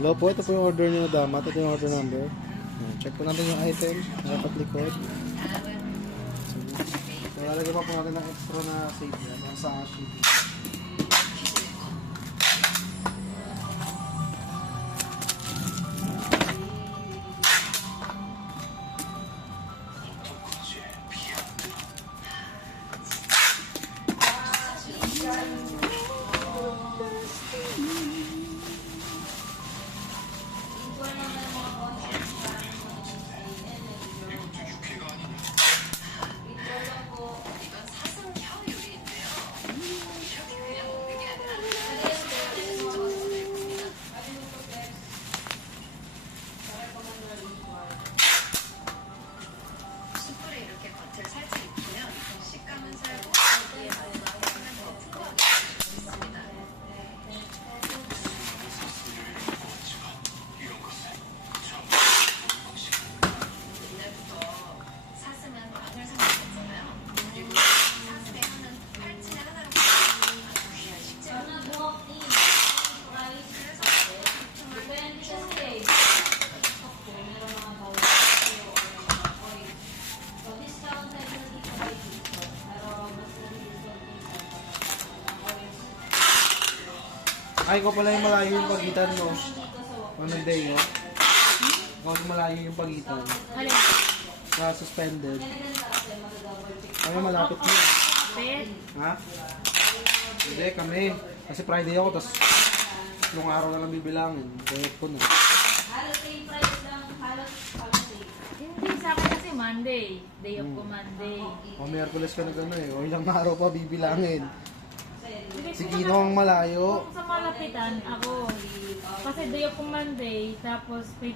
Hello po, ito po yung order niyo, damat. Ito yung order number. Check po natin yung item. Dapat likod. So, lalagyan pa po natin ng extra na safe yan. Sa shipping. Ay, ko pala yung malayo yung pagitan mo. Anong day, no? Kung malayo yung pagitan. Alin? Sa suspended. Kami malapit mo. Pet? Ha? Hindi, kami. Kasi Friday ako, tapos nung araw na lang bibilangin. Kaya po na. Halos same price lang, halos same. Hindi, sa akin kasi Monday. Day off ko Monday. O, Miyerkules ka na gano'n eh. O, ilang araw pa bibilangin. Hindi, Si Kino ang malayo. Kung sa malapitan, ako. Kasi day off ko Monday, tapos may